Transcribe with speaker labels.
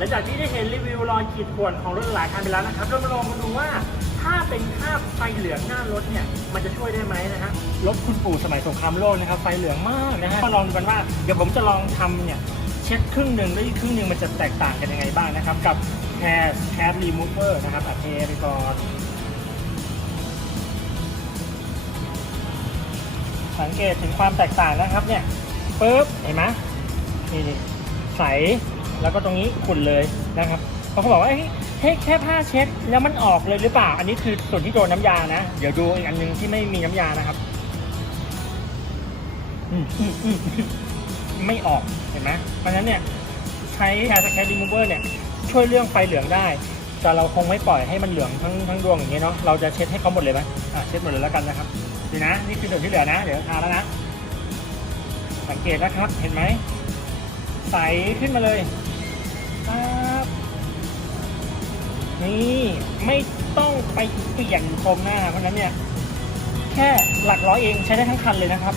Speaker 1: หลังจากที่ได้เห็นรีวิวรอยขีดข่วนของรถหลายคันไปแล้วนะครับเรามาลองมาดูว่าถ้าเป็นคราบไฟเหลืองหน้ารถเนี่ยมันจะช่วยได้ไหมนะฮะรถคุณปู่สมัยสงครามโลกนะครับไฟเหลืองมากนะฮะมาลองดูกันว่าเดี๋ยวผมจะลองทำเนี่ยเช็ดครึ่งหนึ่งแล้วอีกครึ่งหนึ่งมันจะแตกต่างกันยังไงบ้างนะครับ กับ Hair Cat Remover นะครับอัดเทไปก่อนสังเกตถึงความแตกต่างนะครับเนี่ยปุ๊บเห็นไหมนี่ ใส แล้วก็ตรงนี้ขุ่นเลยนะครับเขาก็บอกว่าเฮ้แค่ผ้าเช็ดแล้วมันออกเลยหรือเปล่า อันนี้คือส่วนที่โดนน้ำยานะ เดี๋ยวดูอีกอันหนึงที่ไม่มีน้ำยานะครับไม่ออกเห็นไหมเพราะฉะนั้นเนี่ยใช้แคร์สแคร์รีมูเวอร์เนี่ยช่วยเรื่องไฟเหลืองได้ แต่เราคงไม่ปล่อยให้มันเหลืองทั้งทั้งดวงอย่างเงี้ยเนาะเราจะเช็ดให้เขาหมดเลยไหมอะเช็ดหมดเลยแล้วกันนะครับดีนะ นี่คือส่วนที่เหลือนะ เดี๋ยวทาแล้วนะ สังเกตนะครับ เห็นไหม ใสขึ้นมาเลยครับนี่ไม่ต้องไปเปลี่ยนโคมหน้าเพราะฉะนั้นเนี่ย แค่หลักร้อยเองใช้ได้ทั้งคันเลยนะครับ